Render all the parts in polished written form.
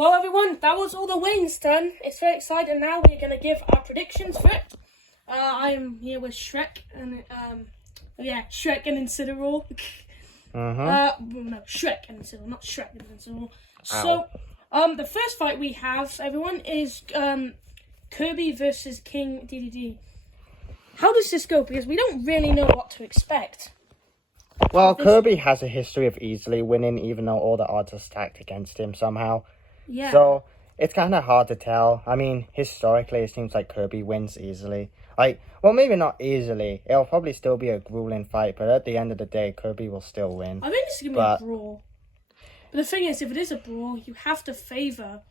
Well, everyone, that was all the wins done. It's very exciting. Now we're going to give our predictions for it. I am here with Shrek and Shrek and Incineroar. No, Shrek and Incineroar, not Shrek and Incineroar. So, the first fight we have, everyone, is Kirby versus King DDD. How does this go? Because we don't really know what to expect. Well, Kirby has a history of easily winning, even though all the odds are stacked against him somehow. Yeah. So, it's kind of hard to tell. I mean, historically, it seems like Kirby wins easily. Well, maybe not easily. It'll probably still be a grueling fight, but at the end of the day, Kirby will still win. I think it's going to be a brawl. But the thing is, if it is a brawl, you have to favour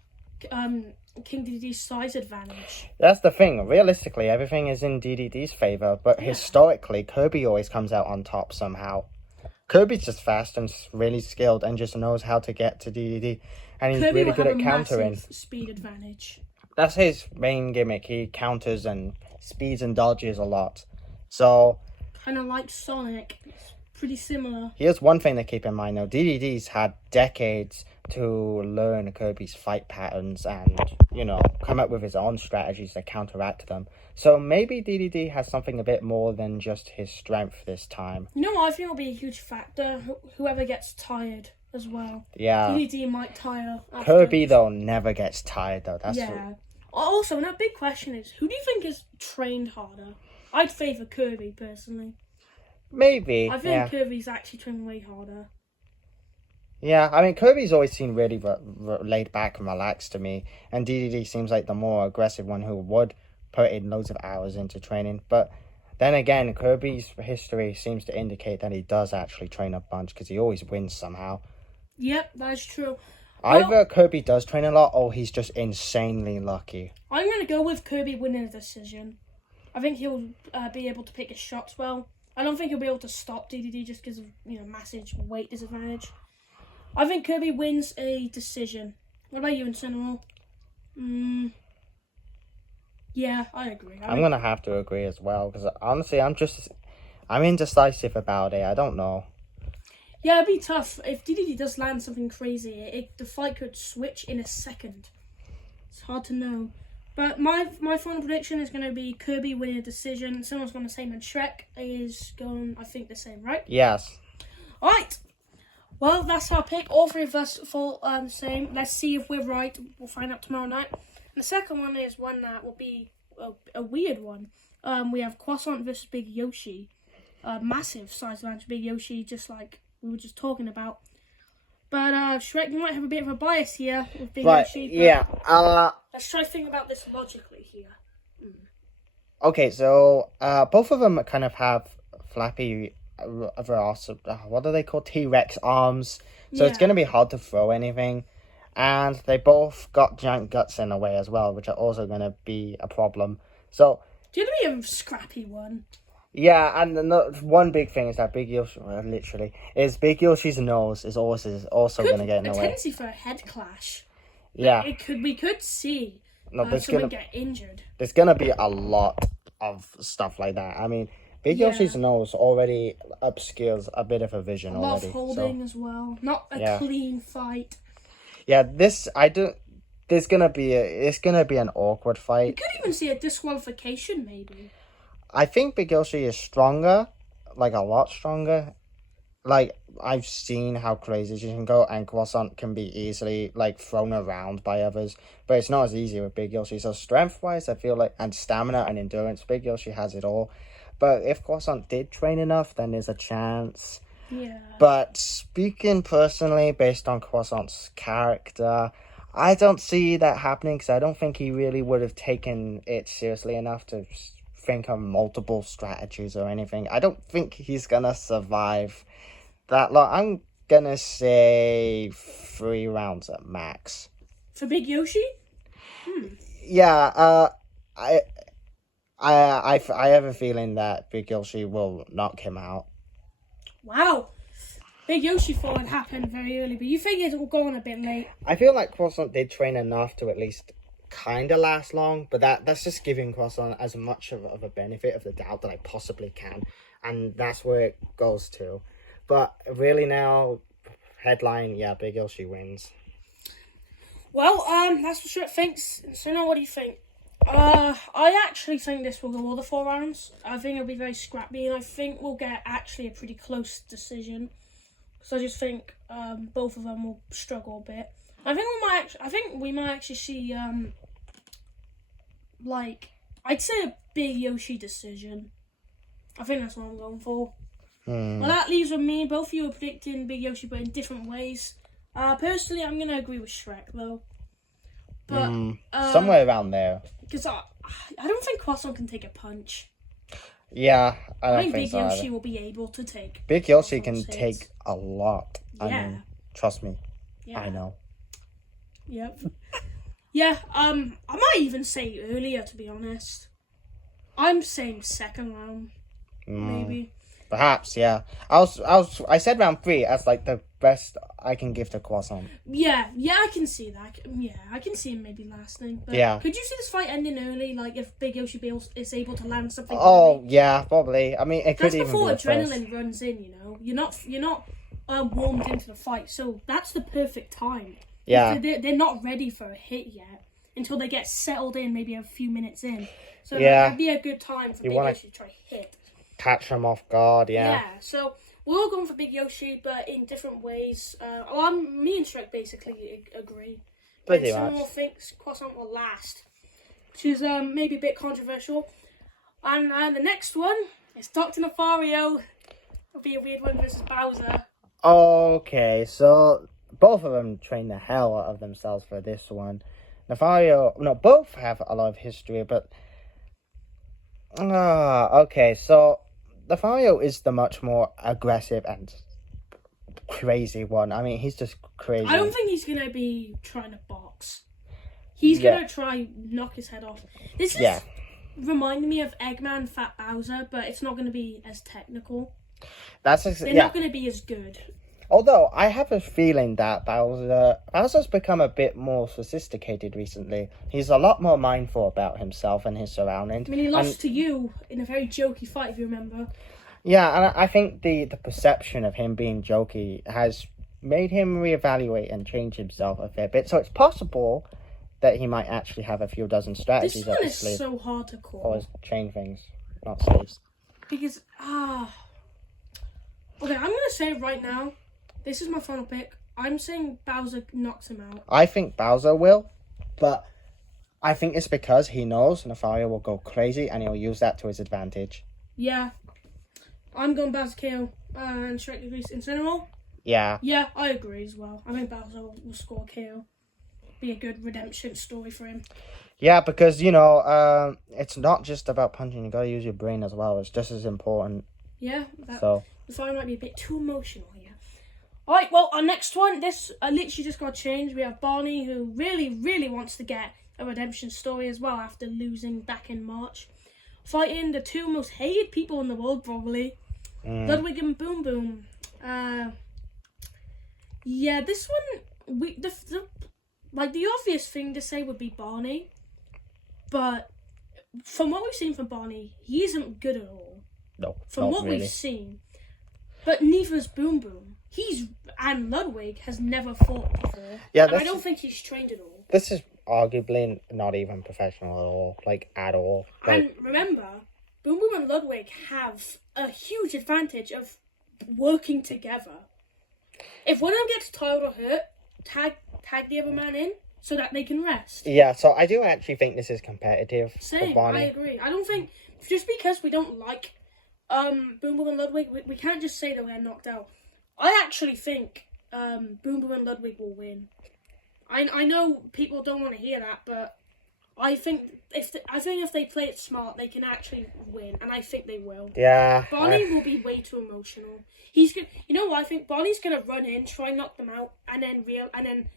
King DDD's size advantage. That's the thing. Realistically, everything is in DDD's favour, but historically, Kirby always comes out on top somehow. Kirby's just fast and really skilled and just knows how to get to DDD. And he's Kirby really good at countering. Massive speed advantage. That's his main gimmick. He counters and speeds and dodges a lot. So, kind of like Sonic. It's pretty similar. Here's one thing to keep in mind though. DDD's had decades to learn Kirby's fight patterns and, come up with his own strategies to counteract them. So maybe DDD has something a bit more than just his strength this time. I think it'll be a huge factor. Whoever gets tired as well. Yeah. DDD might tire. Kirby, though, never gets tired, though. Also, another big question is, who do you think is trained harder? I'd favour Kirby, personally. Maybe. I think Kirby's actually trained way harder. Yeah, I mean, Kirby's always seemed really laid back and relaxed to me. And DDD seems like the more aggressive one who would put in loads of hours into training. But then again, Kirby's history seems to indicate that he does actually train a bunch because he always wins somehow. Yep, that's true. Either Kirby does train a lot or he's just insanely lucky. I'm going to go with Kirby winning a decision. I think he'll be able to pick his shots well. I don't think he'll be able to stop DDD just because of, massive weight disadvantage. I think Kirby wins a decision. What about you, Incineroar? Yeah, I agree. I'm going to have to agree as well because honestly, I'm indecisive about it. I don't know. Yeah, it'd be tough. If DDD does land something crazy, the fight could switch in a second. It's hard to know. But my final prediction is going to be Kirby winning a decision. Someone's going to say, and Shrek is going, I think, the same, right? Yes. All right. Well, that's our pick. All three of us fall the same. Let's see if we're right. We'll find out tomorrow night. And the second one is one that will be a weird one. We have Croissant versus Big Yoshi. Massive size advantage, Big Yoshi, just like we were just talking about. But Shrek, you might have a bit of a bias here with Big Yoshi. Yeah. Let's try to think about this logically here. Okay, so both of them kind of have flappy, what are they called? T-Rex arms. So it's going to be hard to throw anything. And they both got giant guts in a way as well, which are also going to be a problem. So it's going to be a scrappy one. Yeah, and one big thing is that Big Yoshi, Big Yoshi's nose is also going to get in the way. A tendency for a head clash. Yeah. We could see someone get injured. There's going to be a lot of stuff like that. I mean, Big Yoshi's nose already obscures a bit of a vision already. A lot of holding as well. Not a clean fight. Yeah, it's gonna be an awkward fight. You could even see a disqualification, maybe. I think Big Yoshi is stronger, like a lot stronger. Like, I've seen how crazy she can go, and Croissant can be easily, thrown around by others. But it's not as easy with Big Yoshi. So strength-wise, I feel like, and stamina and endurance, Big Yoshi has it all. But if Croissant did train enough, then there's a chance. Yeah. But speaking personally, based on Croissant's character, I don't see that happening because I don't think he really would have taken it seriously enough to think of multiple strategies or anything. I don't think he's gonna survive that long. I'm gonna say 3 rounds at max. For Big Yoshi? Yeah, I have a feeling that Big Yoshi will knock him out. Wow. Big Yoshi thought it happened very early, but you think it will go on a bit late? I feel like Croissant did train enough to at least kind of last long, but that's just giving Croissant as much of a benefit of the doubt that I possibly can, and that's where it goes to. But really now, headline, Big Yoshi wins. Well, that's what Shrek thinks. So now what do you think? I actually think this will go all the 4 rounds. I think it'll be very scrappy, and I think we'll get actually a pretty close decision. So I just think both of them will struggle a bit. I think we might actually see I'd say a big Yoshi decision. I think that's what I'm going for. Well, that leaves with me. Both of you are predicting big Yoshi, but in different ways. Personally, I'm gonna agree with Shrek though. But somewhere around there. Because I don't think Croissant can take a punch. Yeah, I don't think think Big so Yoshi either. will be able to take. Big Yoshi can Croissant's take hits. a lot. Yeah. I mean, trust me. Yeah. I know. Yep. Yeah. I might even say earlier, to be honest. I'm saying second round, maybe. Perhaps, yeah. I said round 3 as like the best I can give to Croissant. Yeah, I can see that. Yeah, I can see him maybe lasting. But Yeah. could you see this fight ending early? Like if Big Yoshi is able to land something. Oh early? yeah, probably. I mean, it could That's even before be the first. adrenaline runs in. You know, you're not warmed into the fight, so that's the perfect time. Yeah. They're not ready for a hit yet until they get settled in, maybe a few minutes in. So Yeah. that'd be a good time for Big Yoshi to try hit. Catch them off guard, yeah. So we're all going for Big Yoshi, but in different ways. Me and Shrek basically agree. Pretty Someone much. will think Croissant will last, which is maybe a bit controversial. And the next one is Dr. Nefario. It'll be a weird one versus Bowser. Okay, so both of them train the hell out of themselves for this one. Both have a lot of history, but okay, so Nefario is the much more aggressive and crazy one. I mean, he's just crazy. I don't think he's gonna be trying to box. He's gonna try knock his head off. This is reminding me of Eggman Fat Bowser, but it's not gonna be as technical. They're not gonna be as good. Although I have a feeling that Bowser's become a bit more sophisticated recently. He's a lot more mindful about himself and his surroundings. I mean, he lost to you in a very jokey fight, if you remember. Yeah, and I think the perception of him being jokey has made him reevaluate and change himself a fair bit. So it's possible that he might actually have a few dozen strategies This one up is his sleeve. so hard to call. Or chain things, not sleeves. Because, okay, I'm gonna say it right now. This is my final pick. I'm saying Bowser knocks him out. I think Bowser will, but I think it's because he knows Nefario will go crazy and he'll use that to his advantage. Yeah. I'm going Bowser KO and Shrek agrees. Incineroar? Yeah. Yeah, I agree as well. I think Bowser will score KO. Be a good redemption story for him. Yeah, because, it's not just about punching. You gotta use your brain as well. It's just as important. Yeah. So The fight might be a bit too emotional here. Alright, well, our next one, this literally just got changed. We have Barney, who really, really wants to get a redemption story as well after losing back in March. Fighting the 2 most hated people in the world, probably. Ludwig and Boom Boom. Yeah, this one, the obvious thing to say would be Barney. But from what we've seen from Barney, he isn't good at all. no, From not what really. we've seen. But neither is Boom Boom. And Ludwig has never fought before. Yeah, and I don't think he's trained at all. This is arguably not even professional at all, at all. And remember, Boom Boom and Ludwig have a huge advantage of working together. If one of them gets tired or hurt, tag the other man in so that they can rest. Yeah, so I do actually think this is competitive Same, for Barney. I agree. I don't think, just because we don't like Boom Boom and Ludwig, we can't just say that we're knocked out. I actually think Boom Boom and Ludwig will win. I know people don't want to hear that, but I think if they play it smart, they can actually win, and I think they will. Yeah. Barney will be way too emotional. He's gonna, you know what? I think Barney's gonna run in, try and knock them out, and then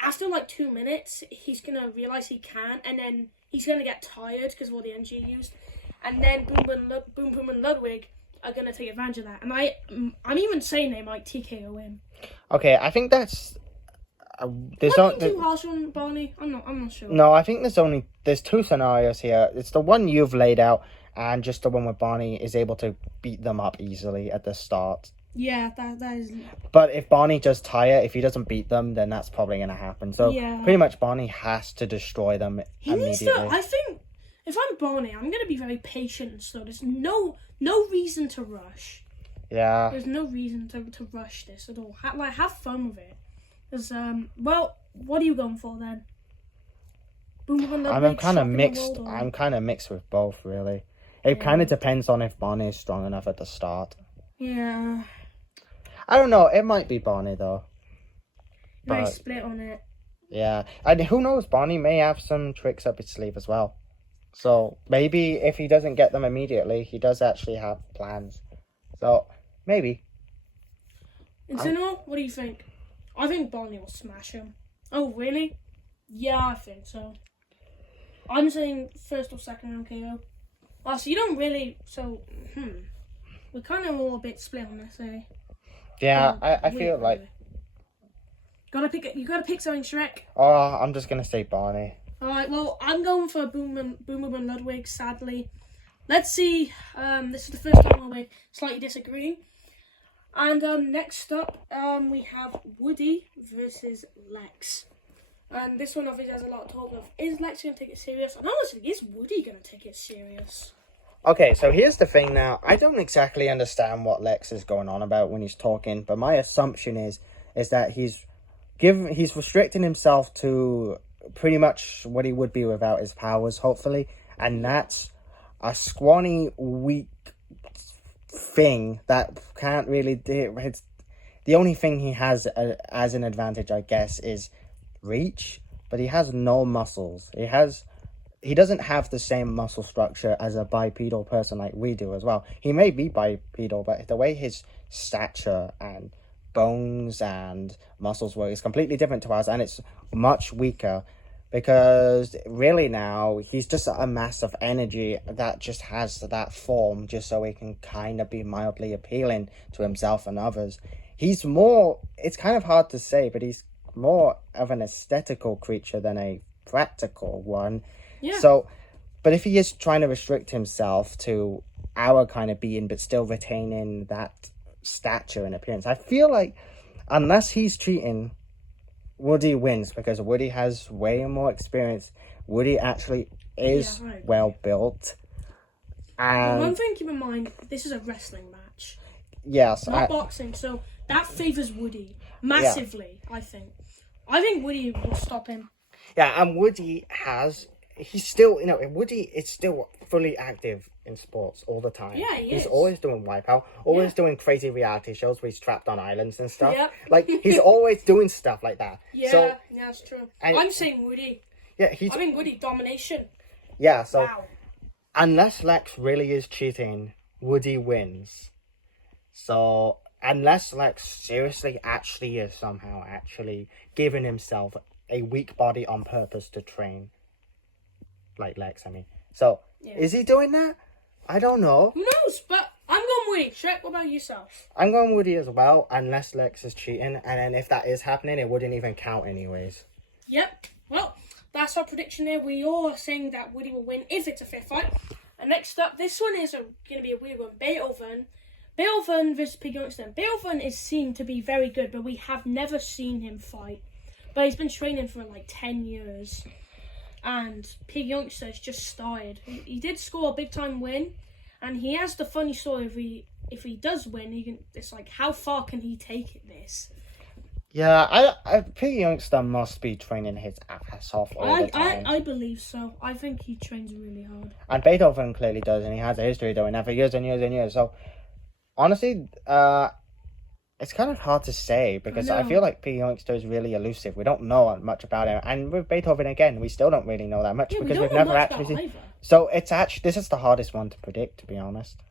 after like 2 minutes, he's gonna realize he can, and then he's gonna get tired because of all the energy he used, and then Boom Boom and Ludwig are gonna take advantage of that. And I'm even saying they might TKO him. Okay, I think that's. There's not too harsh on Barney. I'm not sure. No, I think there's 2 scenarios here. It's the one you've laid out, and just the one where Barney is able to beat them up easily at the start. Yeah, that is. But if Barney does tire, if he doesn't beat them, then that's probably going to happen. So Yeah. pretty much Barney has to destroy them He needs immediately. to. I think if I'm Barney, I'm gonna be very patient and slow. There's no reason to rush. Yeah. There's no reason to rush this at all. Have fun with it. Because well, what are you going for then? I'm kind of mixed. I'm kind of mixed with both, really. It kind of depends on if Barney is strong enough at the start. Yeah. I don't know. It might be Barney though. Very split on it. Yeah, and who knows? Barney may have some tricks up his sleeve as well. So maybe if he doesn't get them immediately, he does actually have plans. So maybe. Incineroar, what do you think? I think Barney will smash him. Oh really? Yeah, I think so. I'm saying first or second round KO. Oh, so you don't really. So we're kind of all a bit split on this, eh? Yeah, I feel like. You gotta pick something, Shrek. Oh, I'm just gonna say Barney. Alright, well, I'm going for Boomer and Ludwig, sadly. Let's see. This is the first time where we're slightly disagreeing. And next up, we have Woody versus Lex. And this one obviously has a lot of talk of, is Lex going to take it serious? And honestly, is Woody going to take it serious? Okay, so here's the thing now. I don't exactly understand what Lex is going on about when he's talking, but my assumption is that he's restricting himself to pretty much what he would be without his powers, hopefully, and that's a scrawny, weak thing that can't really do. The only thing he has as an advantage, I guess, is reach, but he has no muscles. He doesn't have the same muscle structure as a bipedal person like we do as well. He may be bipedal, but the way his stature and bones and muscles work is completely different to ours, and it's much weaker because really now he's just a mass of energy that just has that form just so he can kind of be mildly appealing to himself and others. He's more, it's kind of hard to say, but he's more of an aesthetical creature than a practical one. Yeah. So, but if he is trying to restrict himself to our kind of being, but still retaining that stature and appearance, I feel like unless he's cheating, Woody wins because Woody has way more experience. Woody actually is well built. And one thing to keep in mind, this is a wrestling match. Yes. Not boxing, so that favours Woody massively, I think. I think Woody will stop him. Yeah, and Woody he's still, Woody is still fully active in sports all the time. Yeah, he's always doing Wipeout, always doing crazy reality shows where he's trapped on islands and stuff. Yep. Like, he's always doing stuff like that. Yeah, that's true. I'm saying Woody. Yeah, I think Woody domination. Yeah, so wow. Unless Lex really is cheating, Woody wins. So unless Lex seriously actually is somehow actually giving himself a weak body on purpose to train. Like Lex, I mean. So, is he doing that? I don't know. Who knows? But I'm going Woody. Shrek, what about yourself? I'm going Woody as well, unless Lex is cheating. And then if that is happening, it wouldn't even count anyways. Yep. Well, that's our prediction there. We all are saying that Woody will win if it's a fair fight. And next up, this one is going to be a weird one. Beethoven versus Pig Youngster. Beethoven is seen to be very good, but we have never seen him fight. But he's been training for like 10 years. And Pig Youngster's just started. He did score a big time win, and he has the funny story. If he does win, it's like, how far can he take this? Yeah, Pig Youngster must be training his ass off all the time. I believe so. I think he trains really hard. And Beethoven clearly does, and he has a history doing that for years and years and years. So honestly, it's kind of hard to say because I feel like Pig Youngster is really elusive. We don't know much about him, and with Beethoven again, we still don't really know that much because we've never actually seen. So this is the hardest one to predict, to be honest.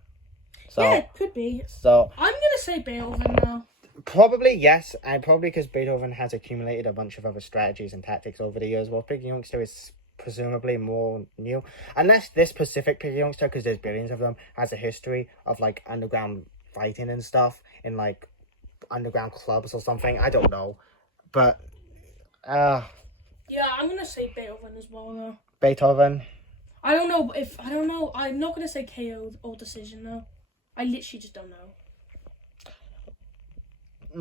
So, yeah, it could be. So I'm gonna say Beethoven now. Probably yes, and probably because Beethoven has accumulated a bunch of other strategies and tactics over the years. Well, Pig Youngster is presumably more new, unless this specific Pig Youngster, because there's billions of them, has a history of like underground fighting and stuff in like underground clubs or something. I don't know, but yeah, I'm gonna say Beethoven as well though. Beethoven. I don't know. I'm not gonna say KO or decision though. I literally just don't know. I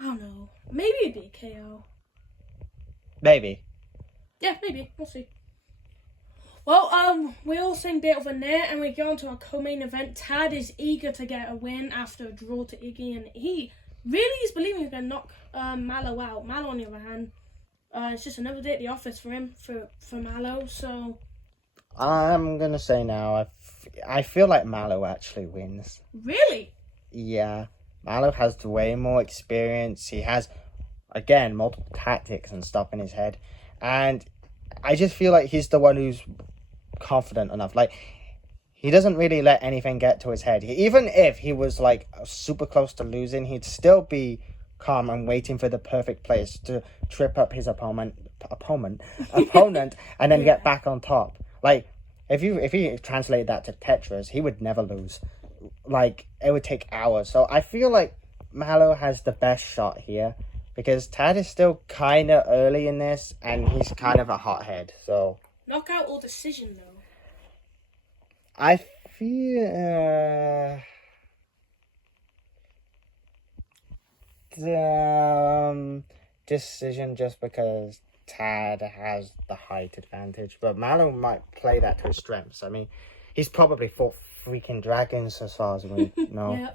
don't know. Maybe it'd be a KO. Maybe. Yeah, maybe. We'll see. Well, we're all saying Beethoven there, and we go on to our co-main event. Tad is eager to get a win after a draw to Iggy, and he really is believing he's going to knock Mallow out. Mallow, on the other hand, it's just another day at the office for him, for Mallow, so... I'm going to say now, I feel like Mallow actually wins. Really? Yeah. Mallow has way more experience. He has, again, multiple tactics and stuff in his head. And I just feel like he's the one who's confident enough. Like, he doesn't really let anything get to his head. Even if he was, like, super close to losing, he'd still be calm and waiting for the perfect place to trip up his opponent and then get back on top. Like, if he translated that to Tetris, he would never lose. Like, it would take hours. So I feel like Mallow has the best shot here because Tad is still kind of early in this and he's kind of a hothead. So knockout or decision, though? I feel decision just because Tad has the height advantage, but Mallow might play that to his strengths. I mean, he's probably fought freaking dragons as far as we know. Yeah.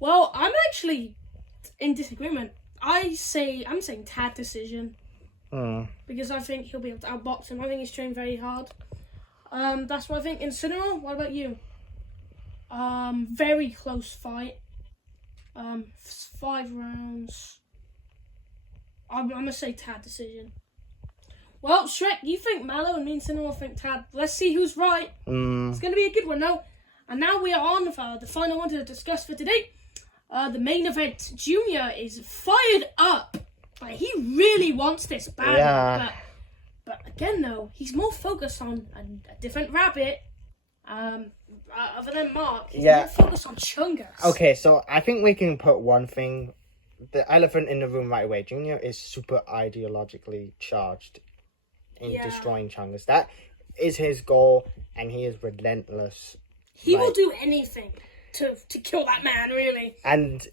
Well, I'm actually in disagreement. I'm saying Tad decision. Because I think he'll be able to outbox him. I think he's trained very hard. That's what I think. Incineroar, what about you? Very close fight. 5 rounds. I'm going to say Tad decision. Well, Shrek, you think Mallow and me and Incineroar think Tad. Let's see who's right. It's going to be a good one now. And now we are on for the final one to discuss for today. The main event. Junior is fired up. Like, he really wants this badly. Yeah. But again, though, he's more focused on a different rabbit. Other than Marc, he's more focused on Chungus. Okay, so I think we can put one thing, the elephant in the room right away. Junior is super ideologically charged in destroying Chungus. That is his goal, and he is relentless. He will do anything to kill that man, really. And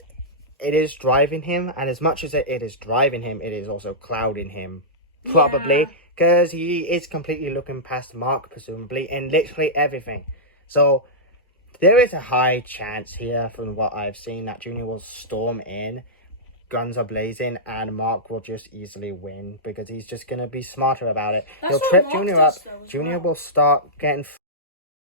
it is driving him, and as much as it is driving him, it is also clouding him. Probably, because he is completely looking past Marc, presumably, in literally everything. So, there is a high chance here, from what I've seen, that Junior will storm in, guns are blazing, and Marc will just easily win, because he's just going to be smarter about it. He'll trip Junior up, Junior will start getting